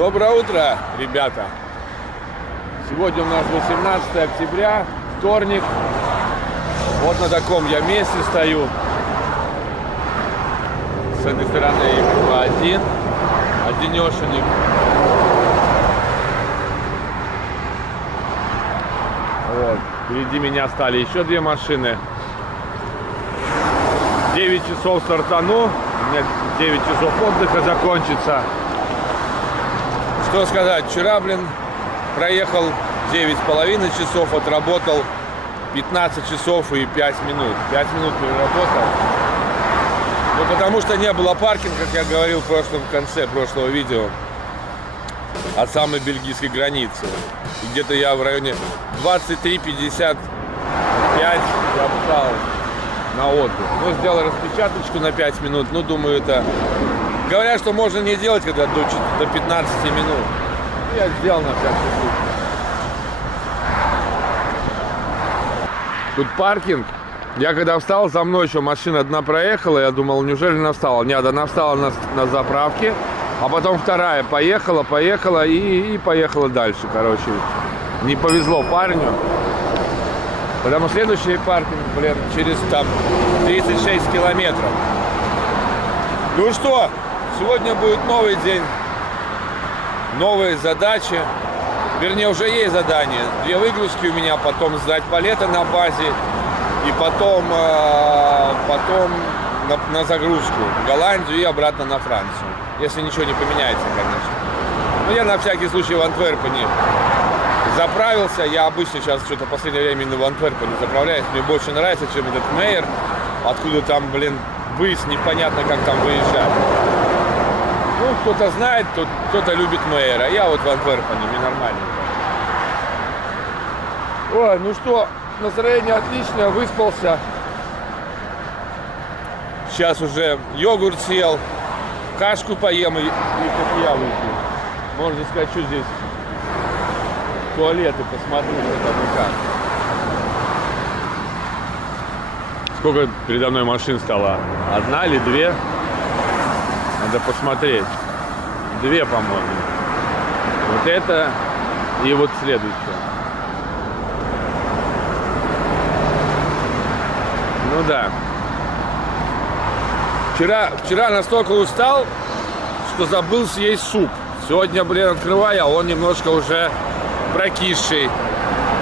Доброе утро, ребята! Сегодня у нас 18 октября, вторник. Вот на таком я месте стою. С этой стороны один одинешенек. Вот. Впереди меня стали еще две машины. 9 часов стартану. У меня 9 часов отдыха закончится. Что сказать, вчера, проехал 9,5 часов, отработал 15 часов и 5 минут. 5 минут переработал. Ну, потому что не было паркинга, как я говорил в конце прошлого видео, от самой бельгийской границы. И где-то я в районе 23:55 я встал на отдых. Ну, сделал распечаточку на 5 минут. Ну, думаю, это... Говорят, что можно не делать, когда до 15 минут. Я сделал на всякий случай. Тут паркинг. Я когда встал, за мной еще машина одна проехала. Я думал, неужели она встала? Нет, она встала на заправке. А потом вторая поехала и поехала дальше, короче. Не повезло парню. Потому что следующий паркинг, через 36 километров. Ну что, сегодня будет новый день, новые задачи. Вернее, уже есть задание. 2 выгрузки у меня, потом сдать палеты на базе. И потом на загрузку в Голландию и обратно на Францию. Если ничего не поменяется, конечно. Но я на всякий случай в Антверпене заправился. Я обычно сейчас что-то в последнее время именно в Антверпене заправляюсь. Мне больше нравится, чем этот Мейер. Откуда там, выезд, непонятно, как там выезжать. Ну, кто-то знает, кто-то любит Мейера. Я вот в Антверпене, мне нормально. Ой, ну что, настроение отличное, выспался. Сейчас уже йогурт съел, кашку поем и кофея выпью. Можно сказать, что здесь туалеты, посмотрю, что там и как. Сколько передо мной машин стало? 1 или 2? Надо посмотреть. 2, по-моему. Вот это и вот следующее. Ну да. Вчера настолько устал, что забыл съесть суп. Сегодня, открываю, а он немножко уже прокисший.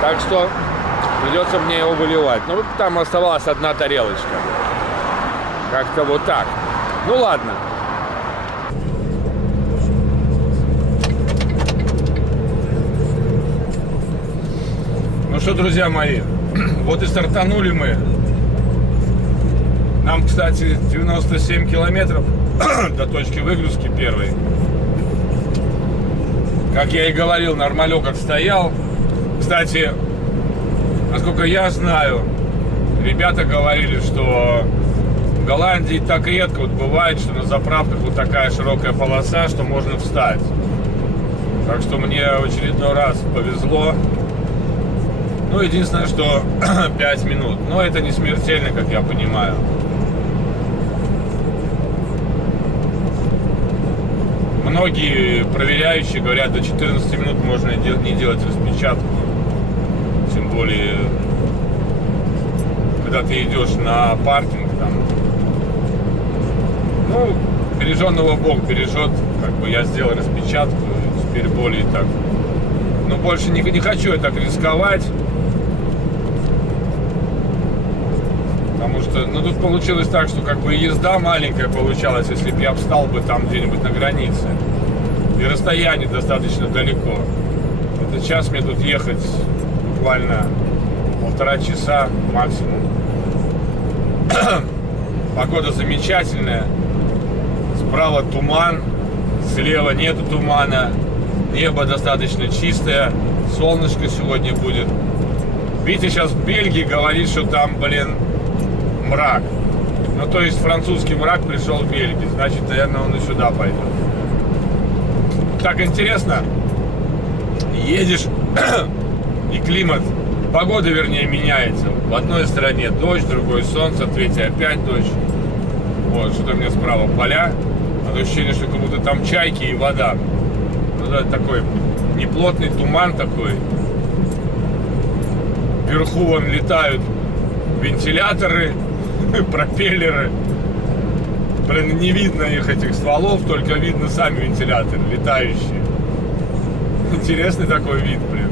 Так что придется мне его выливать. Ну, вот там оставалась 1 тарелочка. Как-то вот так. Ну, ладно. Ну что, друзья мои, вот и стартанули мы. Нам, кстати, 97 километров до точки выгрузки первой. Как я и говорил, нормалек отстоял. Кстати, насколько я знаю, ребята говорили, что в Голландии так редко бывает, что на заправках вот такая широкая полоса, что можно встать. Так что мне в очередной раз повезло. Ну, единственное, что 5 минут. Но это не смертельно, как я понимаю. Многие проверяющие говорят, до 14 минут можно не делать распечатку. Тем более, когда ты идешь на паркинг, там, ну, береженного Бог бережет. Как бы я сделал распечатку, теперь более так. Но больше не хочу я так рисковать. Потому что, ну, тут получилось так, что как бы езда маленькая получалась, если бы я встал бы там где-нибудь на границе. И расстояние достаточно далеко. Это час мне тут ехать буквально 1,5 часа максимум. Погода замечательная. Справа туман, слева нету тумана. Небо достаточно чистое. Солнышко сегодня будет. Витя сейчас в Бельгии говорит, что там, мрак. Ну, то есть французский мрак пришел в Бельгию. Значит, наверное, он и сюда пойдет. Так интересно. Едешь, и климат, погода, вернее, меняется. В одной стороне дождь, в другой солнце, в третьей опять дождь. Вот, что-то у меня справа поля. Такое ощущение, что как будто там чайки и вода. Ну, такой неплотный туман такой. Вверху вон летают вентиляторы, пропеллеры. Блин, не видно их, этих стволов, только видно сами вентиляторы летающие. Интересный такой вид, блин.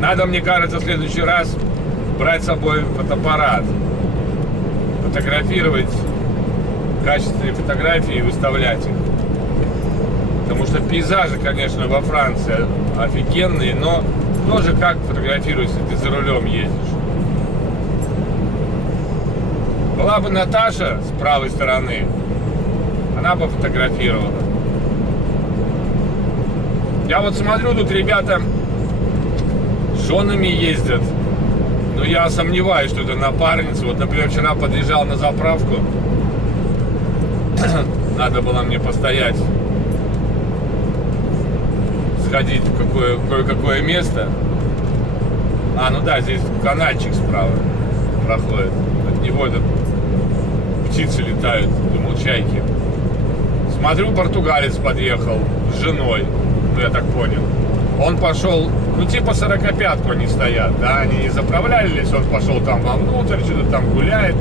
Надо, мне кажется, в следующий раз брать с собой фотоаппарат, фотографировать качественные фотографии и выставлять их. Потому что пейзажи, конечно, во Франции офигенные, но тоже как фотографируешься, ты за рулем едешь. Была бы Наташа с правой стороны, она бы фотографировала. Я вот смотрю, тут ребята с женами ездят, но я сомневаюсь, что это напарница. Вот, например, вчера подъезжал на заправку, надо было мне постоять, сходить в кое-какое место. Ну да, здесь канальчик справа проходит. От него этот птицы летают, думал, чайки. Смотрю, португалец подъехал с женой, я так понял. Он пошел, типа 45-ку они стоят, да, они не заправлялись, он пошел там вовнутрь, что-то там гуляет,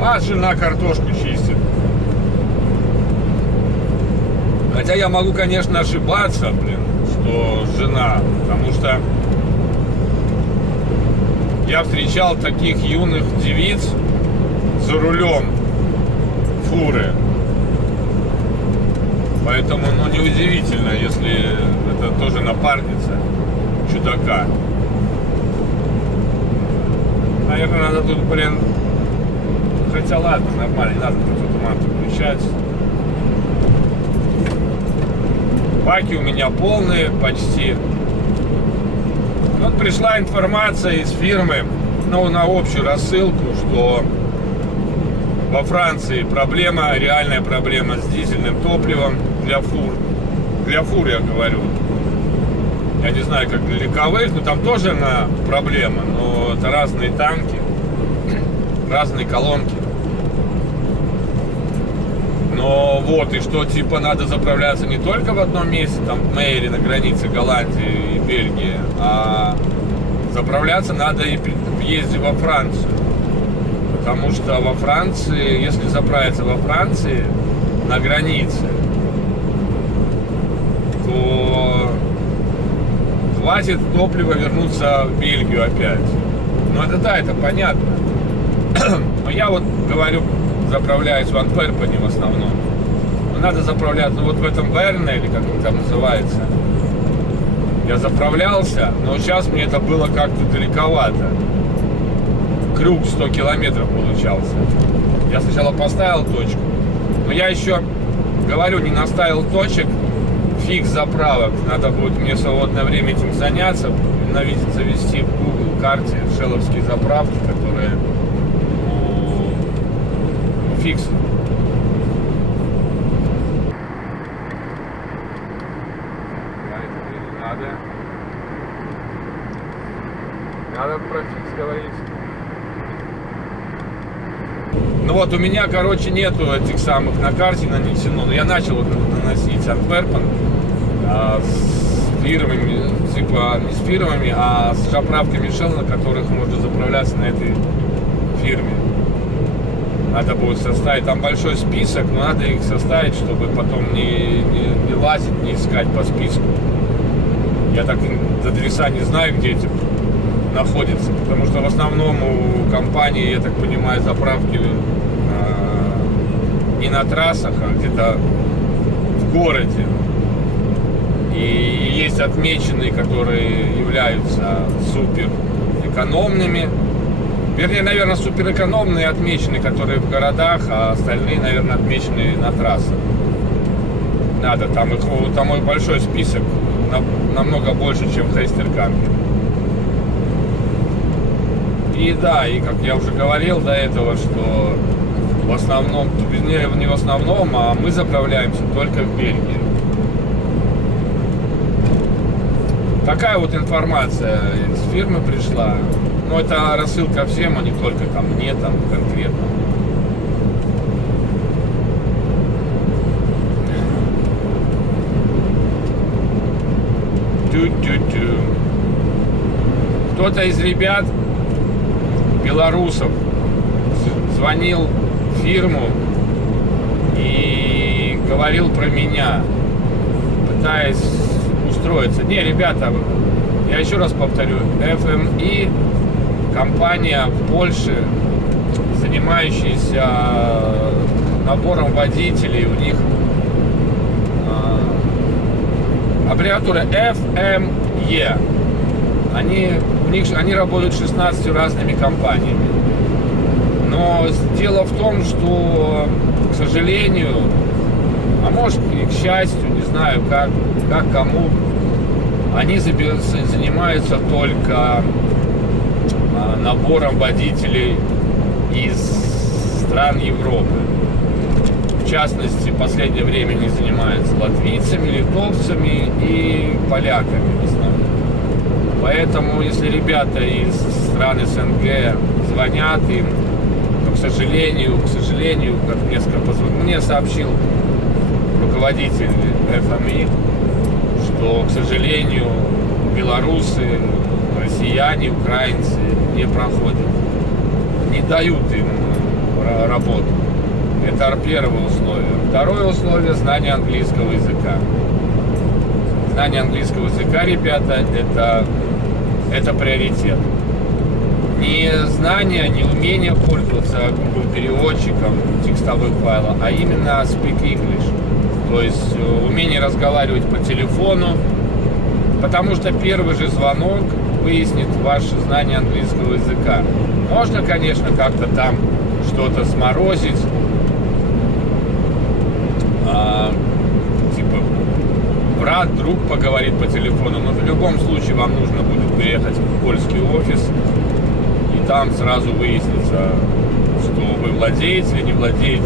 а жена картошку чистит. Хотя я могу, конечно, ошибаться, что жена, потому что я встречал таких юных девиц за рулем фуры. Поэтому, неудивительно, если это тоже напарница чудака. Наверное, надо тут, хотя ладно, нормально, не надо тут автомат включать. Баки у меня полные почти. Вот пришла информация из фирмы, на общую рассылку, что во Франции реальная проблема с дизельным топливом для фур. Для фур, я говорю. Я не знаю, как для легковых, но там тоже она проблема. Но это разные танки, разные колонки. Но вот, и что, типа, надо заправляться не только в одном месте, там, в Мейере, на границе Голландии и Бельгии, а заправляться надо и при въезде во Францию. Потому что во Франции, если заправиться во Франции на границе, то хватит топлива вернуться в Бельгию опять. Это да, это понятно. Но я вот говорю, заправляюсь в Антверпене в основном. Но надо заправляться в этом Верне, или как он там называется. Я заправлялся, но сейчас мне это было как-то далековато. Круг 100 километров получался. Я сначала поставил точку, но я еще, говорю, не наставил точек, фикс заправок. Надо будет мне в свободное время этим заняться, завести в Google карте шелловские заправки, которые фикс. Надо про фикс говорить. Вот у меня, нету этих самых на карте нанесено, но я начал наносить Антверпен с фирмами, типа не с фирмами, а с заправками Shell, на которых можно заправляться на этой фирме. Надо будет составить, там большой список, но надо их составить, чтобы потом не лазить, не искать по списку. Я так адреса не знаю, где эти находятся, потому что в основном у компании, я так понимаю, заправки не на трассах, а где-то в городе. И есть отмеченные, которые являются супер экономными. Вернее, наверное, суперэкономные отмечены, которые в городах, а остальные, наверное, отмечены на трассах. Надо, там их большой список, намного больше, чем в Хейстеркампе. И да, и как я уже говорил до этого, что в основном, не в основном, а мы заправляемся только в Бельгии. Такая вот информация из фирмы пришла. Но это рассылка всем, а не только ко мне там конкретно. Тю-тю-тю. Кто-то из ребят белорусов звонил в фирму и говорил про меня, пытаясь устроиться. Не, ребята, я еще раз повторю, FMI, компания в Польше, занимающаяся набором водителей, у них аббревиатура FME. Они работают с 16 разными компаниями. Но дело в том, что, к сожалению, а может и к счастью, не знаю, как кому, они занимаются только набором водителей из стран Европы. В частности, в последнее время они занимаются латвийцами, литовцами и поляками в основном. Поэтому, если ребята из стран СНГ звонят им, то, к сожалению, как мне сообщил руководитель ФМИ, что, к сожалению, белорусы, россияне, украинцы не проходят, не дают им работу. Это первое условие. Второе условие – знание английского языка. Знание английского языка, ребята, это приоритет. Не знание, не умение пользоваться Google переводчиком текстовых файлов, а именно speak English. То есть умение разговаривать по телефону, потому что первый же звонок выяснит ваше знание английского языка. Можно, конечно, как-то там что-то сморозить, типа брат, друг поговорит по телефону, но в любом случае вам нужно будет приехать в польский офис, и там сразу выяснится, что вы владеете или не владеете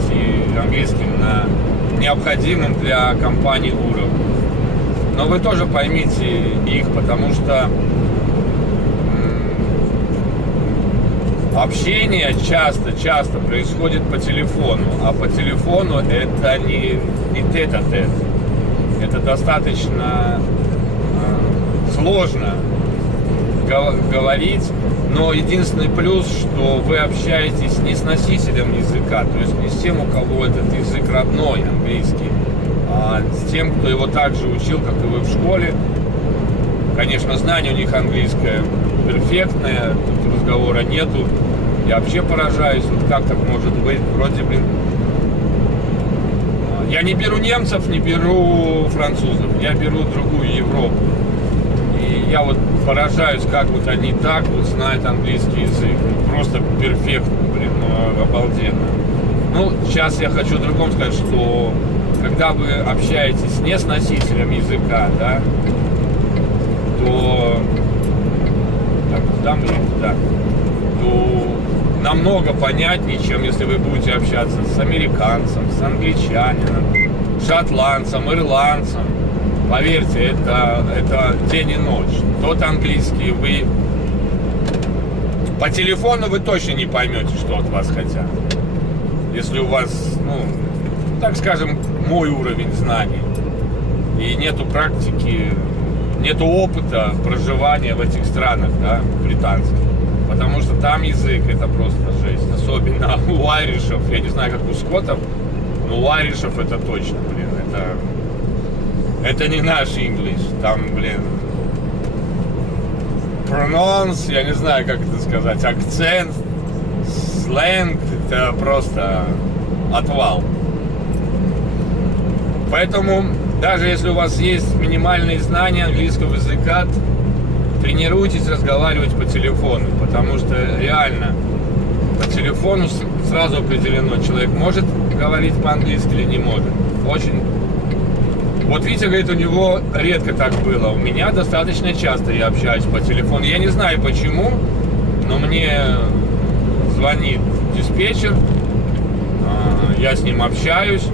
английским на необходимым для компании уровне. Но вы тоже поймите их, потому что общение часто происходит по телефону, а по телефону это не тет-а-тет. Это достаточно сложно говорить, но единственный плюс, что вы общаетесь не с носителем языка, то есть не с тем, у кого этот язык родной, английский, а с тем, кто его также учил, как и вы в школе. Конечно, знание у них английское перфектное, тут разговора нету. Я вообще поражаюсь, вот как так может быть, вроде, я не беру немцев, не беру французов, я беру другую Европу. И я вот поражаюсь, как вот они так вот знают английский язык. Просто перфектно, обалденно. Ну, сейчас я хочу другому сказать, что когда вы общаетесь не с носителем языка, да, то то намного понятнее, чем если вы будете общаться с американцем, с англичанином, шотландцем, ирландцем. Поверьте, это день и ночь. Тот английский вы по телефону вы точно не поймете, что от вас хотят. Если у вас, так скажем, мой уровень знаний и нету практики, нету опыта проживания в этих странах, да, британских. Потому что там язык это просто жесть. Особенно у айришев, я не знаю, как у скотов, но у айришев это точно, это не наш English. Там, pronounce, я не знаю, как это сказать, акцент, сленг, это просто отвал. Поэтому, даже если у вас есть минимальные знания английского языка, тренируйтесь разговаривать по телефону, потому что реально по телефону сразу определено, человек может говорить по-английски или не может. Очень. Вот Витя говорит, у него редко так было. У меня достаточно часто я общаюсь по телефону. Я не знаю почему, но мне звонит диспетчер, я с ним общаюсь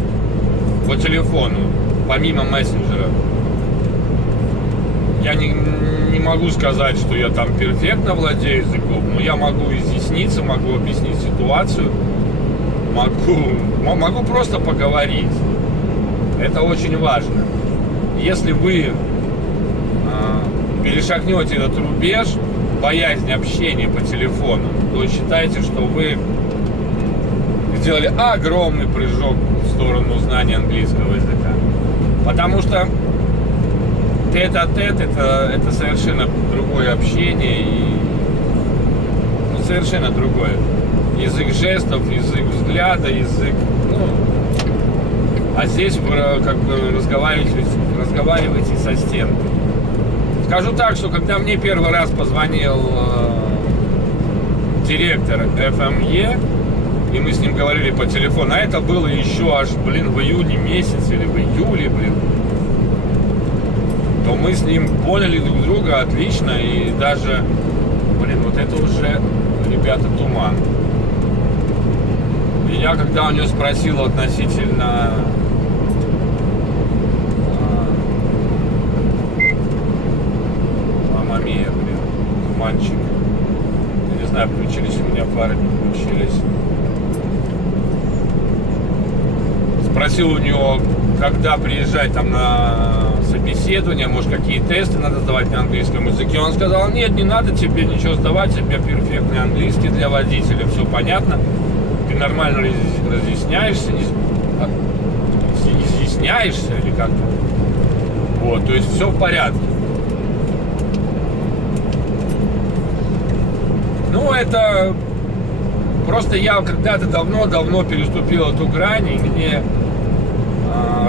по телефону, помимо мессенджера. Я не могу сказать, что я там перфектно владею языком, но я могу изъясниться, могу объяснить ситуацию, могу просто поговорить. Это очень важно. Если вы перешагнете этот рубеж, боязнь общения по телефону, то считайте, что вы сделали огромный прыжок в сторону знания английского языка. Потому что тет-а-тет это совершенно другое общение и совершенно другое. Язык жестов, язык взгляда, язык, а здесь вы как бы разговариваете со стенкой. Скажу так, что когда мне первый раз позвонил директор ФМЕ, и мы с ним говорили по телефону, а это было еще аж, в июне месяце или в июле, то мы с ним поняли друг друга отлично, и даже, вот это уже, ребята, туман. И я когда у него спросил относительно Мамма Мия, туманчик. Я не знаю, включились у меня фары, не включились. Спросил у него, когда приезжать там на собеседование, может, какие тесты надо сдавать на английском языке. Он сказал, нет, не надо тебе ничего сдавать, у тебя перфектный английский для водителя, все понятно. Ты нормально изъясняешься или как-то. То есть все в порядке. Это просто я когда-то давно переступил эту грань, и мне,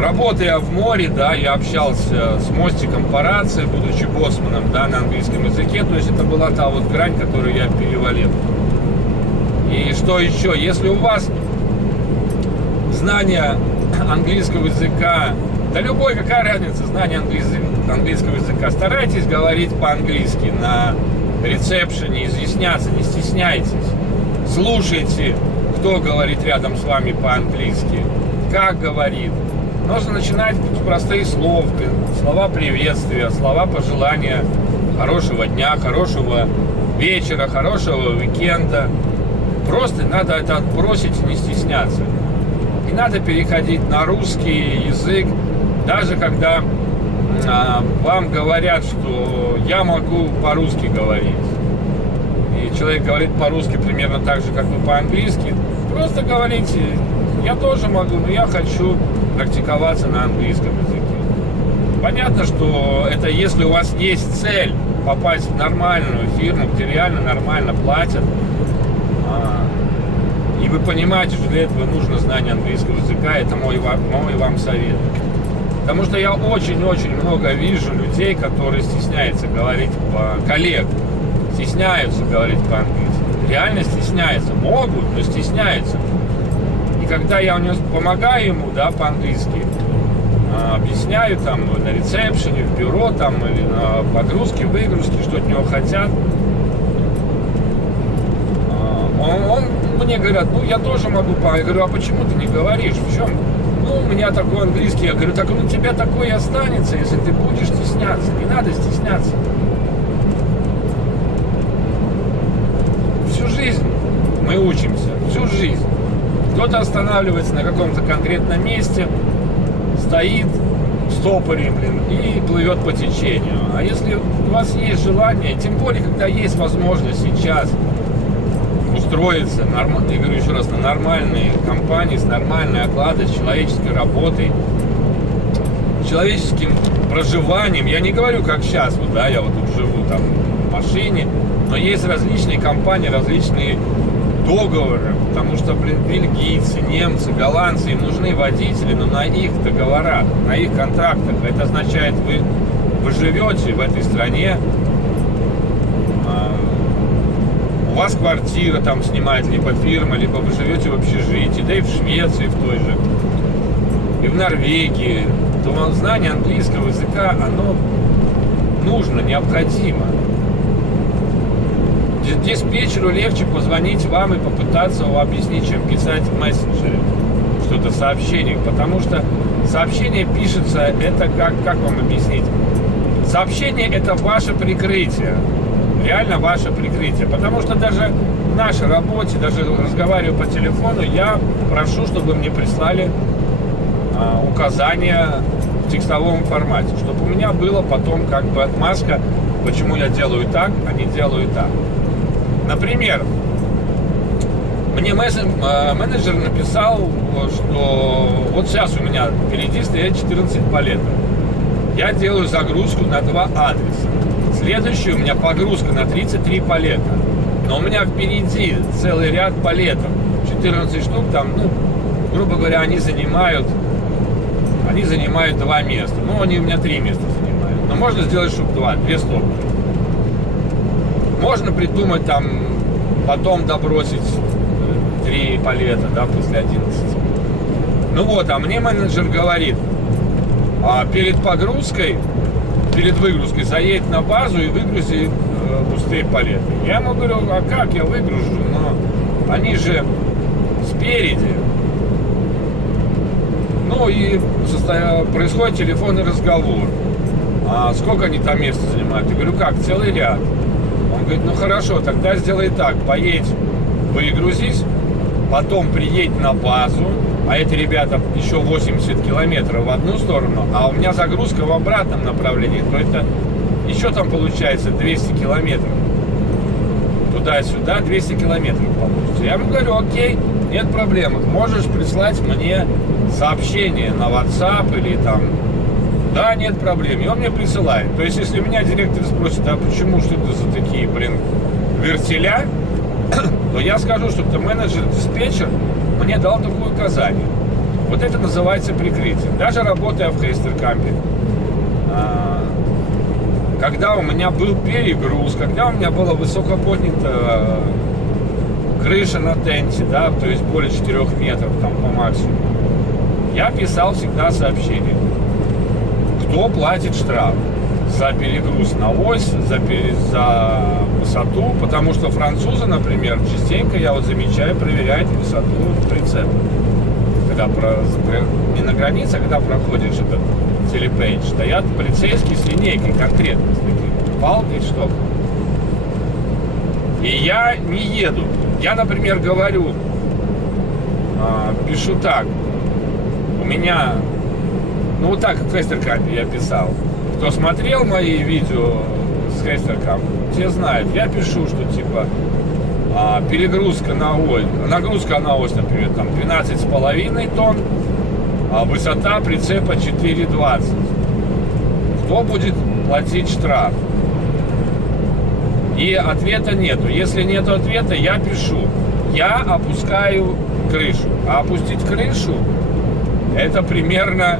работая в море, я общался с мостиком по рации, будучи боссманом, на английском языке, то есть это была та вот грань, которую я перевалил. И что еще, если у вас знание английского языка, какая разница, знание английского языка, старайтесь говорить по-английски на ресепшене, изъясняться, не стесняйтесь. Слушайте, кто говорит рядом с вами по-английски, как говорит. Нужно начинать с простых слов, слова приветствия, слова пожелания хорошего дня, хорошего вечера, хорошего уикенда. Просто надо это отбросить и не стесняться. Не надо переходить на русский язык, даже когда вам говорят, что я могу по-русски говорить. И человек говорит по-русски примерно так же, как вы по-английски. Просто говорите, я тоже могу, но я хочу практиковаться на английском языке. Понятно, что это если у вас есть цель попасть в нормальную фирму, где реально нормально платят, и вы понимаете, что для этого нужно знание английского языка, это мой вам совет. Потому что я очень-очень много вижу людей, которые стесняются говорить коллег, стесняются говорить по-английски. Реально стесняются. Могут, но стесняются. И когда я у него помогаю ему, по-английски, объясняю там на ресепшене, в бюро там, или на погрузке, выгрузке, что от него хотят, он мне говорят, я тоже могу, я говорю, а почему ты не говоришь, в чем? У меня такой английский, я говорю, так у тебя такой и останется, если ты будешь стесняться, не надо стесняться. Всю жизнь мы учимся, всю жизнь. Кто-то останавливается на каком-то конкретном месте, стоит в стопоре, и плывет по течению. А если у вас есть желание, тем более, когда есть возможность сейчас устроиться, я говорю еще раз, на нормальные компании, с нормальной окладой, с человеческой работой, с человеческим проживанием. Я не говорю, как сейчас, я вот тут живу там в машине, но есть различные компании, различные договоры, потому что, бельгийцы, немцы, голландцы, им нужны водители, но на их договорах, на их контрактах. Это означает, вы живете в этой стране, у вас квартира там снимает либо фирма, либо вы живете в общежитии, да и в Швеции в той же, и в Норвегии, то знание английского языка, оно нужно, необходимо. Диспетчеру легче позвонить вам и попытаться объяснить, чем писать в мессенджере что-то, сообщение, потому что сообщение пишется, это как вам объяснить? Сообщение — это ваше прикрытие. Реально ваше прикрытие. Потому что даже в нашей работе, даже разговаривая по телефону, я прошу, чтобы мне прислали указания в текстовом формате, чтобы у меня было потом отмазка почему я делаю так, а не делаю так. Например, мне менеджер написал, что вот сейчас у меня впереди стоят 14 палетов. Я делаю загрузку на 2 адреса. Следующий у меня погрузка на 33 палета. Но у меня впереди целый ряд палетов. 14 штук там, ну, грубо говоря, они занимают 2 места. Ну, они у меня 3 места занимают. Но можно сделать, чтобы 2 стопки. Можно придумать там, потом добросить 3 палета, да, после 11. Ну вот, а мне менеджер говорит, перед выгрузкой заедь на базу и выгрузи пустые палеты. Я ему говорю, а как я выгружу? Но они же спереди. Ну и происходит телефонный разговор. А сколько они там места занимают? Я говорю, как, целый ряд. Он говорит, ну хорошо, тогда сделай так, поедь, выгрузись, потом приедь на базу, а эти ребята еще 80 километров в одну сторону, а у меня загрузка в обратном направлении, то это еще там получается 200 километров. Туда-сюда 200 километров получится. Я ему говорю, окей, нет проблем, можешь прислать мне сообщение на WhatsApp или там. Да, нет проблем. И он мне присылает. То есть, если меня директор спросит, а почему, что это за такие, вертеля, то я скажу, что это менеджер-диспетчер мне дал такое указание. Вот это называется прикрытием. Даже работая в Хейстеркампе, когда у меня был перегруз, когда у меня была высоко поднята крыша на тенте, да, то есть более 4 метров там по максимуму, я писал всегда сообщение. Кто платит штраф за перегруз на ось, за высоту, потому что французы, например, частенько, я вот замечаю, проверяют высоту прицепа. Когда не на границе, а когда проходишь этот телепейдж, стоят полицейские с линейкой конкретно, с такой палкой, что. И я не еду. Я, например, говорю, пишу так, у меня. Ну вот так в Хейстеркампе я писал. Кто смотрел мои видео с Хейстеркампа, те знают. Я пишу, что типа перегрузка на ось, нагрузка на ось, например, там 12,5 тонн, а высота прицепа 4,20. Кто будет платить штраф? И ответа нету. Если нету ответа, я пишу. Я опускаю крышу. А опустить крышу это примерно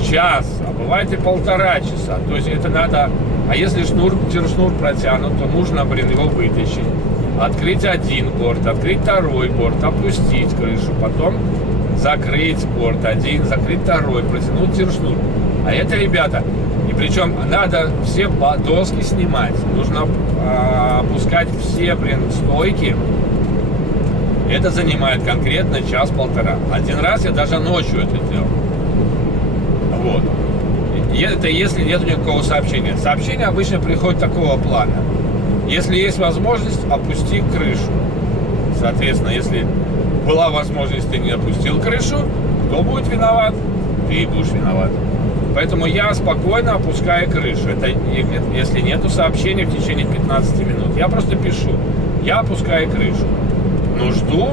час, а бывает и 1,5 часа. То есть это надо, а если шнур протянут, то нужно, его вытащить, открыть один борт, открыть второй борт, опустить крышу, потом закрыть борт один, закрыть второй, протянуть тершнур. А это, ребята, и причем надо все доски снимать, нужно опускать все, стойки. Это занимает конкретно 1-1,5. Один раз я даже ночью это делал. Вот. Это если нет никакого сообщения. Сообщение обычно приходит такого плана. Если есть возможность, опусти крышу. Соответственно, если была возможность, ты не опустил крышу, кто будет виноват? Ты будешь виноват. Поэтому я спокойно опускаю крышу. Это если нету сообщения в течение 15 минут. Я просто пишу. Я опускаю крышу. Но жду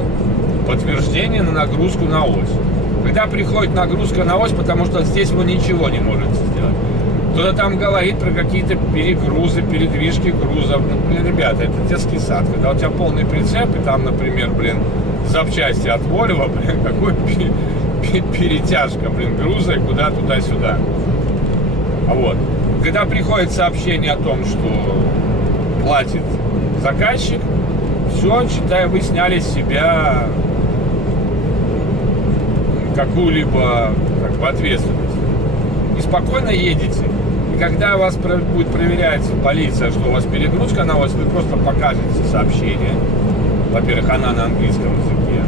подтверждения на нагрузку на ось. Когда приходит нагрузка на ось, потому что здесь вы ничего не можете сделать. Кто-то там говорит про какие-то перегрузы, передвижки грузов. Ну, ребята, это детский сад. Когда у тебя полный прицеп, и там, например, запчасти от Volvo, какой перетяжка, груза куда туда-сюда. Вот. Когда приходит сообщение о том, что платит заказчик, все, считай, вы сняли с себя какую-либо ответственность. И спокойно едете. И когда вас будет проверять полиция, что у вас перегрузка на ось, вы просто покажете сообщение. Во-первых, она на английском языке.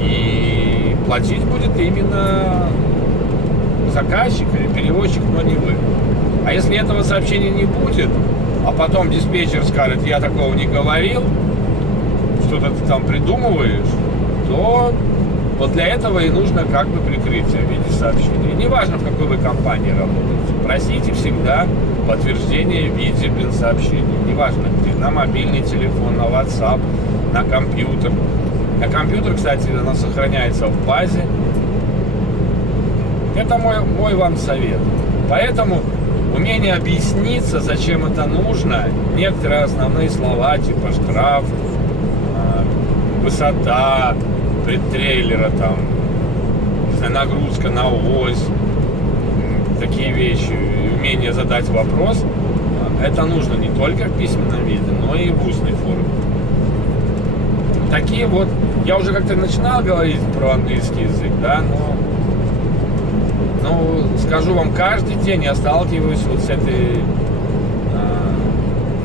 И платить будет именно заказчик или перевозчик, но не вы. А если этого сообщения не будет, а потом диспетчер скажет, я такого не говорил, что-то ты там придумываешь, то Вот для этого и нужно как бы прикрытие в виде сообщения. Неважно, в какой вы компании работаете. Просите всегда подтверждение в виде сообщений. Неважно где. На мобильный телефон, на WhatsApp, на компьютер. На компьютер, кстати, оно сохраняется в базе. Это мой вам совет. Поэтому умение объясниться, зачем это нужно, некоторые основные слова, типа штраф, высота предтрейлера, там, не знаю, нагрузка на ось, такие вещи, умение задать вопрос, это нужно не только в письменном виде, но и в устной форме. Такие вот, я уже как-то начинал говорить про английский язык, да, но скажу вам, каждый день я сталкиваюсь вот с этой,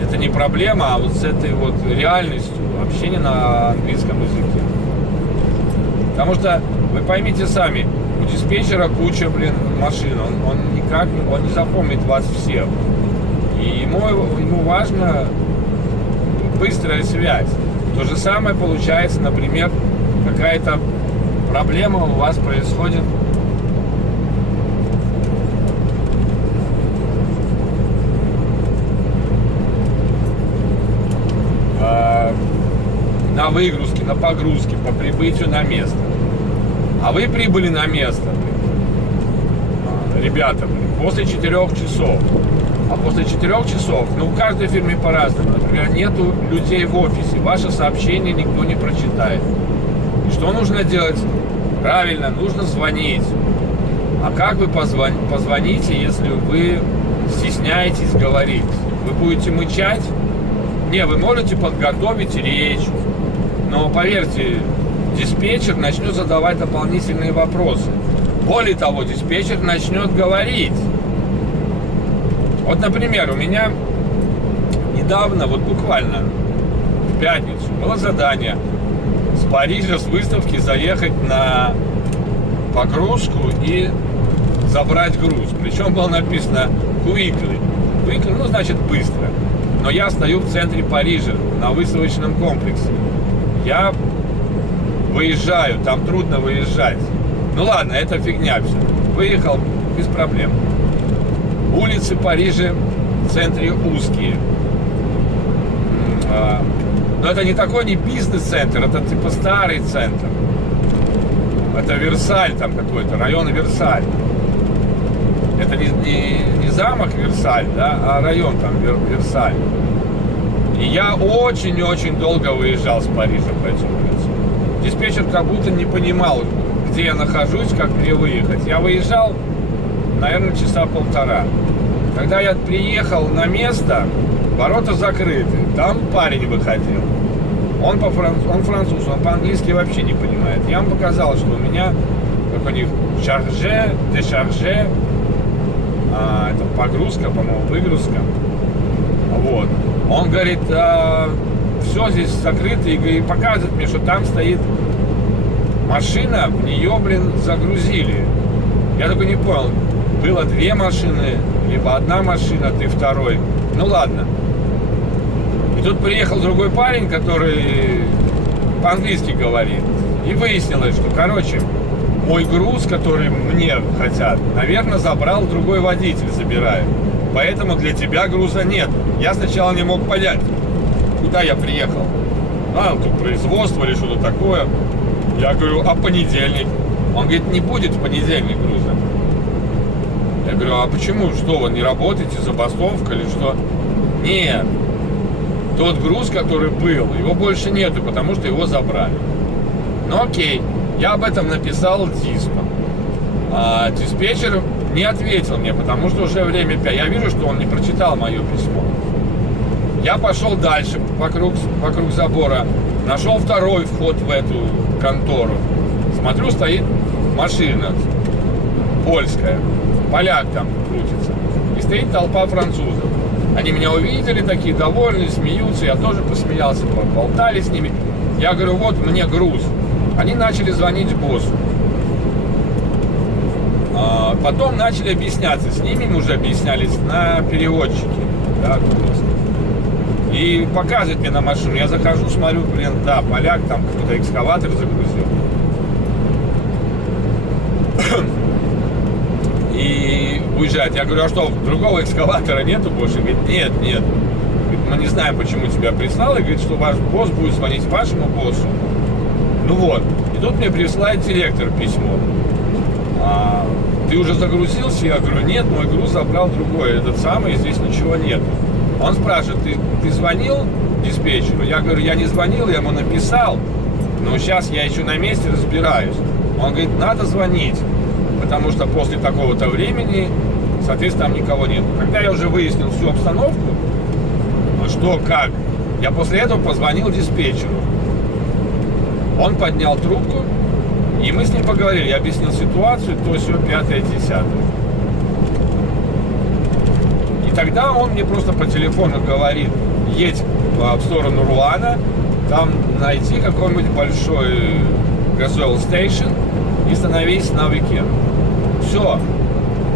это не проблема, а вот с этой вот реальностью общения на английском языке. Потому что, вы поймите сами, у диспетчера куча, машин, он не запомнит вас всех. И ему важна быстрая связь. То же самое получается, например, какая-то проблема у вас происходит на выгрузке, на погрузке, по прибытию на место. А вы прибыли на место, ребята, после 4 часов. А после 4 часов, в каждой фирме по-разному. Например, нету людей в офисе, ваше сообщение никто не прочитает. И что нужно делать? Правильно, нужно звонить. А как вы позвоните, если вы стесняетесь говорить? Вы будете мычать? Не, вы можете подготовить речь. Но поверьте, диспетчер начнет задавать дополнительные вопросы. Более того, диспетчер начнет говорить. Вот, например, у меня недавно, вот буквально в пятницу, было задание с Парижа, с выставки заехать на погрузку и забрать груз. Причем было написано quickly. Quickly, значит быстро. Но я стою в центре Парижа, на выставочном комплексе. Я выезжаю, там трудно выезжать. Ну ладно, это фигня все. Выехал без проблем. Улицы Парижа в центре узкие. Но это не такой, не бизнес-центр, это типа старый центр. Это Версаль там какой-то, район Версаль. Это не замок Версаль, да, а район там Версаль. И я очень-очень долго выезжал с Парижа по этим улицам. Диспетчер как будто не понимал, где я нахожусь, как мне выехать. Я выезжал, наверное, часа полтора. Когда я приехал на место, ворота закрыты. Там парень выходил. Он француз, он по-английски вообще не понимает. Я вам показал, что у меня, как у них, шарже, дешарже, это погрузка, по-моему, выгрузка. Вот. Он говорит, все здесь закрыто, и показывает мне, что там стоит машина, в нее, загрузили. Я такой не понял, было 2 машины, либо 1 машина, ты второй. Ну ладно. И тут приехал другой парень, который по-английски говорит. И выяснилось, что, короче, мой груз, который мне хотят, наверное, забрал другой водитель, забирает. Поэтому для тебя груза нет. Я сначала не мог понять, куда я приехал. Тут производство или что-то такое. Я говорю, а понедельник? Он говорит, не будет в понедельник груза. Я говорю, а почему? Что, вы не работаете, забастовка или что? Нет. Тот груз, который был, его больше нету, потому что его забрали. Ну окей, я об этом написал диспу. А диспетчер не ответил мне, потому что уже время 5. Я вижу, что он не прочитал мое письмо. Я пошел дальше, вокруг забора. Нашел второй вход в эту контору. Смотрю, стоит машина польская. Поляк там крутится. И стоит толпа французов. Они меня увидели, такие довольные, смеются. Я тоже посмеялся, болтали с ними. Я говорю, вот мне груз. Они начали звонить боссу. Потом начали объясняться. С ними мы уже объяснялись на переводчике. Да, и показывает мне на машину. Я захожу, смотрю, да, поляк там какой-то экскаватор загрузил. уезжает. Я говорю, а что, другого экскаватора нету больше? Говорит, нет. Говорит, мы не знаем, почему тебя прислал. И говорит, что ваш босс будет звонить вашему боссу. Ну вот. И тут мне присылает директор письмо. Ты уже загрузился? Я говорю, нет, мой груз забрал другой, этот самый, здесь ничего нет. Он спрашивает, ты звонил диспетчеру? Я говорю, я не звонил, я ему написал, но сейчас я еще на месте разбираюсь. Он говорит, надо звонить, потому что после такого-то времени, соответственно, там никого нет. Когда я уже выяснил всю обстановку, что, как, я после этого позвонил диспетчеру. Он поднял трубку, и мы с ним поговорили, я объяснил ситуацию, то все, 5-10. И тогда он мне просто по телефону говорит, едь в сторону Руана, там найти какой-нибудь большой газойл стейшн и становись на уикенд. Все.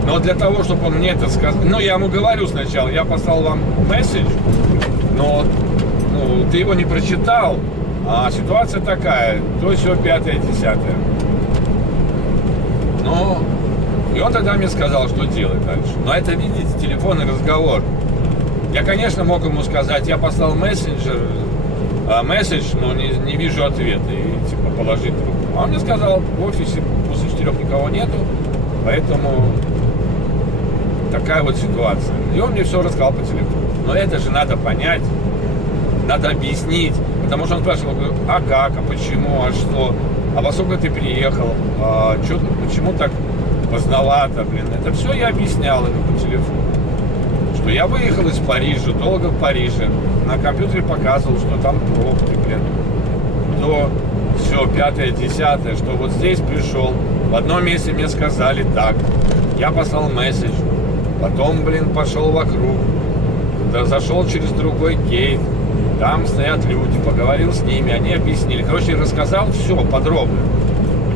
Но для того, чтобы он мне это сказал, ну, я ему говорю сначала, я послал вам месседж, но ты его не прочитал, а ситуация такая, то все 5-10. Ну, и он тогда мне сказал, что делать дальше. Но это, видите, телефонный разговор. Я, конечно, мог ему сказать, я послал месседж, но не вижу ответа, и типа положить трубку. А он мне сказал, в офисе после 4 никого нету, поэтому такая вот ситуация. И он мне все рассказал по телефону. Но это же надо понять, надо объяснить. Потому что он спрашивал, а как, а почему, а что, а во сколько ты приехал, почему так поздновато, блин. Это все я объяснял ему по телефону. Что я выехал из Парижа, долго в Париже, на компьютере показывал, что там пробки, блин. То все, 5-10, что вот здесь пришел, в одном месте мне сказали так, я послал месседж, потом, блин, пошел вокруг, зашел через другой гейт, там стоят люди, поговорил с ними, они объяснили. Короче, рассказал все подробно.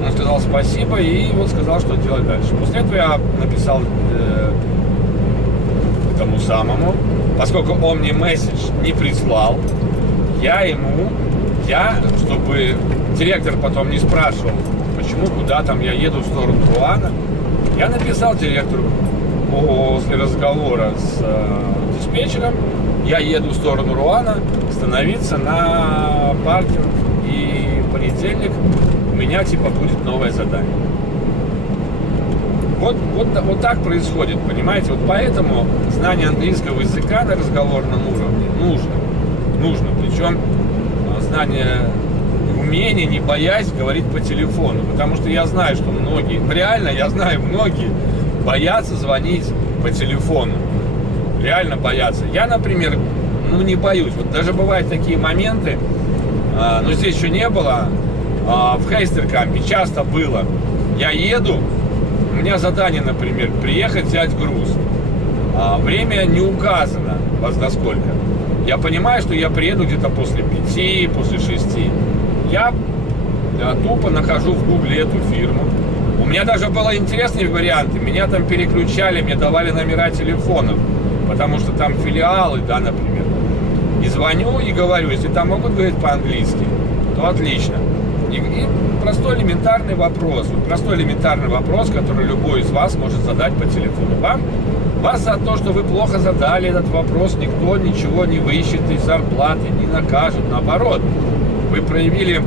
Он сказал спасибо и вот сказал, что делать дальше. После этого я написал тому самому, поскольку он мне месседж не прислал, чтобы директор потом не спрашивал, почему, куда там я еду в сторону Руана, я написал директору после разговора с диспетчером, я еду в сторону Руана, становиться на паркинг, и в понедельник у меня типа будет новое задание. Вот так происходит, понимаете? Вот поэтому знание английского языка на разговорном уровне нужно. Причем знание, умение, не боясь говорить по телефону. Потому что я знаю, что многие боятся звонить по телефону. Реально боятся. Я, например, не боюсь. Вот даже бывают такие моменты, но здесь еще не было, в Хейстеркампе часто было. Я еду, у меня задание, например, приехать взять груз. Время не указано во сколько. Я понимаю, что я приеду где-то после 5, после 6. Я тупо нахожу в гугле эту фирму. У меня даже были интересные варианты. Меня там переключали, мне давали номера телефонов, потому что там филиалы, да, например. И звоню и говорю, если там могут говорить по-английски, то отлично. И простой элементарный вопрос, который любой из вас может задать по телефону. Вас за то, что вы плохо задали этот вопрос, никто ничего не выищет из зарплаты, не накажет. Наоборот, вы проявили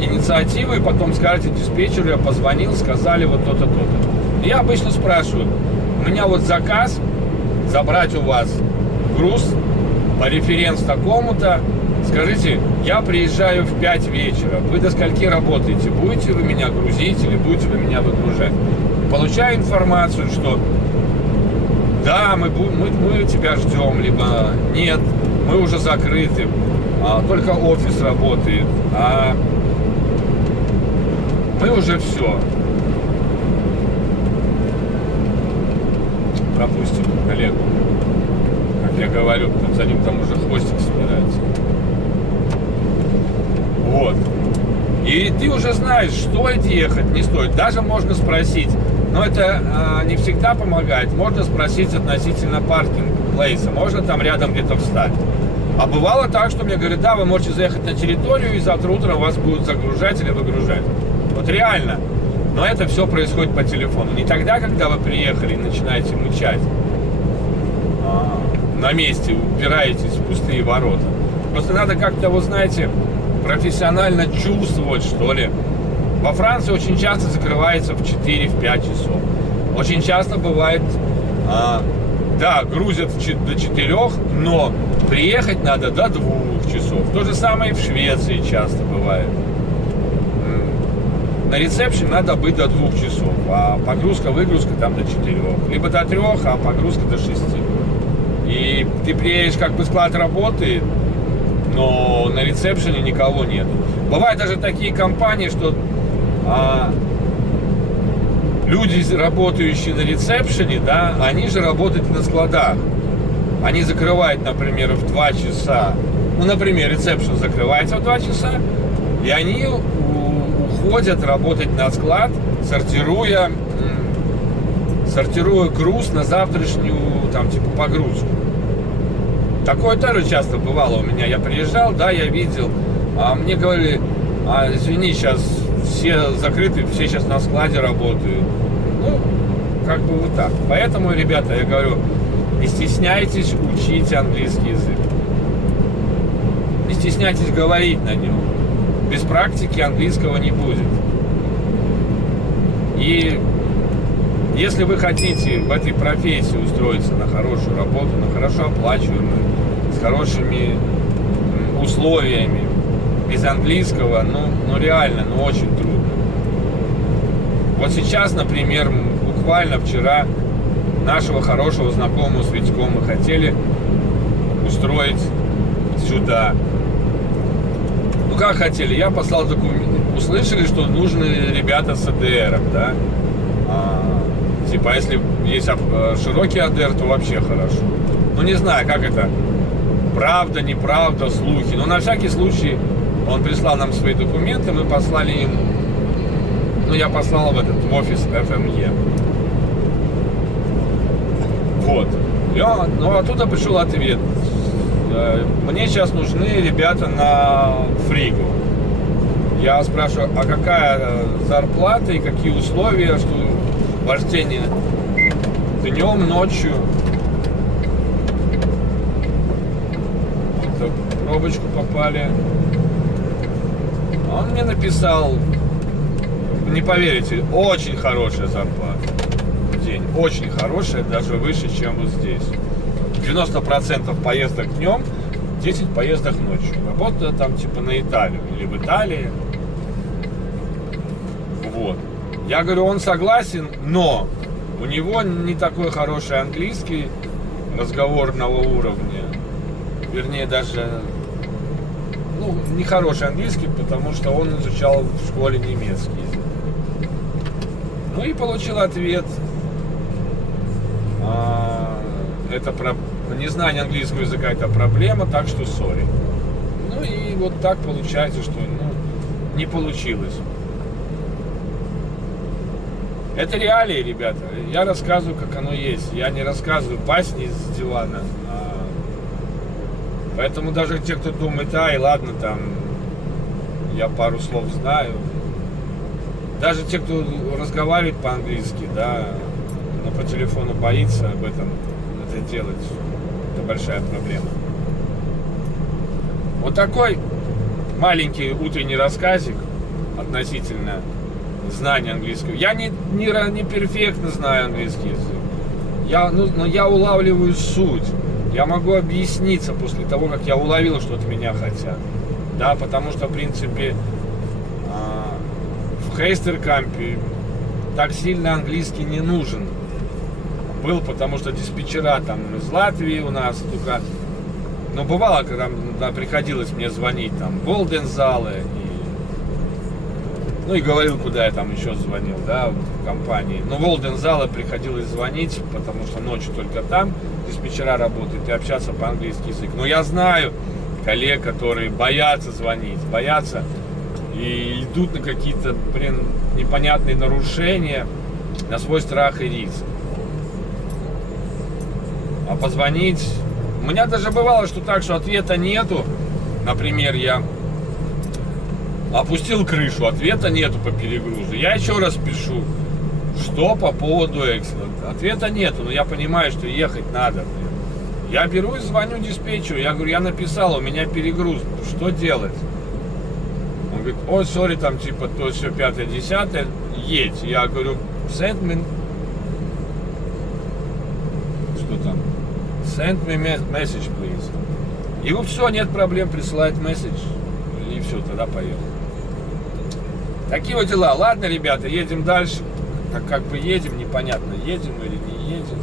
инициативу и потом скажете диспетчеру, я позвонил, сказали вот то-то, то-то. И я обычно спрашиваю, у меня вот заказ забрать у вас груз по референс такому-то. Скажите, я приезжаю в 5 вечера, вы до скольки работаете? Будете вы меня грузить или будете вы меня выгружать? Получаю информацию, что да, мы тебя ждем, либо нет, мы уже закрыты, только офис работает, а мы уже все. Пропустим коллегу. Как я говорю, за ним там уже хвостик собирается. Вот. И ты уже знаешь, стоит ехать, не стоит. Даже можно спросить, но это не всегда помогает. Можно спросить относительно паркинг-плейса. Можно там рядом где-то встать. А бывало так, что мне говорят, да, вы можете заехать на территорию, и завтра утром вас будут загружать или выгружать. Вот реально. Но это все происходит по телефону. Не тогда, когда вы приехали и начинаете мычать на месте, упираетесь в пустые ворота. Просто надо как-то, вы знаете, профессионально чувствовать, что ли. Во Франции очень часто закрывается в 4-5 часов. Очень часто бывает, да, грузят до 4, но приехать надо до 2 часов. То же самое и в Швеции часто бывает. На ресепшене надо быть до 2 часов, а погрузка-выгрузка там до 4. Либо до 3, а погрузка до 6. И ты приедешь, как бы склад работает, но на ресепшене никого нет. Бывают даже такие компании, что люди, работающие на ресепшене, да, они же работают на складах. Они закрывают, например, в 2 часа. Ну, например, ресепшен закрывается в 2 часа, и они уходят работать на склад, сортируя груз на завтрашнюю, там, типа, погрузку. Такое тоже часто бывало у меня. Я приезжал, да, я видел, а мне говорили, извини, сейчас все закрыты, все сейчас на складе работают. Ну, как бы вот так. Поэтому, ребята, я говорю, не стесняйтесь учить английский язык. Не стесняйтесь говорить на нем. Без практики английского не будет. И если вы хотите в этой профессии устроиться на хорошую работу, на хорошо оплачиваемую, с хорошими условиями, без английского, ну реально, очень трудно. Вот сейчас, например, буквально вчера нашего хорошего знакомого с Витьком мы хотели устроить сюда. Ну как хотели, я послал документы, услышали, что нужны ребята с АДР, да? Типа, если есть широкий АДР, то вообще хорошо. Ну не знаю, как это, правда, неправда, слухи. Но на всякий случай он прислал нам свои документы, мы послали ему. Ну я послал в офис ФМЕ. Вот. Ну оттуда пришел ответ. Мне сейчас нужны ребята на фригу. Я спрашиваю, а какая зарплата и какие условия, что вождение днем, ночью. Вот в пробочку попали. Он мне написал, не поверите, очень хорошая зарплата в день. Очень хорошая, даже выше, чем вот здесь. 90% поездок днем, 10 поездок ночью. Работа там типа на Италию или в Италии. Вот. Я говорю, он согласен, но у него не такой хороший английский разговорного уровня. Вернее, даже не хороший английский, потому что он изучал в школе немецкий язык. Ну и получил ответ. Это незнание английского языка — это проблема, так что сори. Ну и вот так получается, что не получилось. Это реалии, ребята. Я рассказываю, как оно есть. Я не рассказываю басни с дивана. Поэтому даже те, кто думает, и ладно, там я пару слов знаю. Даже те, кто разговаривает по-английски, да, но по телефону боится об этом это делать. Это большая проблема. Вот такой маленький утренний рассказик относительно знания английского. Я не перфектно знаю английский язык. Но я улавливаю суть. Я могу объясниться после того, как я уловил, что от меня хотят. Да, потому что, в принципе, в Хейстеркампе так сильно английский не нужен был, потому что диспетчера там из Латвии у нас только... Но бывало, когда приходилось мне звонить там Голдензалы и говорил, куда я там еще звонил, да, в компании. Но Голдензалы приходилось звонить, потому что ночью только там диспетчера работают, и общаться по-английски язык. Но я знаю коллег, которые боятся звонить, боятся и идут на какие-то, непонятные нарушения на свой страх и риск. А позвонить... У меня даже бывало, что так, что ответа нету. Например, я Опустил крышу, ответа нету по перегрузу. Я еще раз пишу, что по поводу Excellent. Ответа нету, но я понимаю, что ехать надо. Я беру и звоню диспетчеру. Я говорю, я написал, у меня перегруз. Что делать? Он говорит, ой, сори, там типа то все 5-10, едь. Я говорю, send me... Что там? Send me message, please. И вот все, нет проблем, присылает месседж. И все, тогда поехал. Такие вот дела. Ладно, ребята, едем дальше. Как бы едем, непонятно, едем или не едем.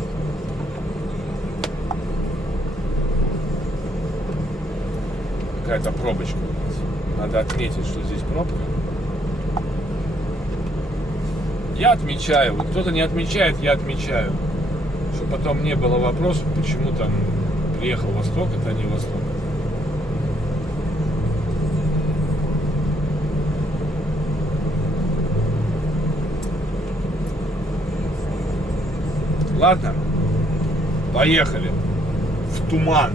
Какая-то пробочка у нас. Надо отметить, что здесь пробка. Я отмечаю. Вот кто-то не отмечает, я отмечаю. Чтобы потом не было вопросов, почему там приехал Восток, это не Восток. Ладно, поехали в туман.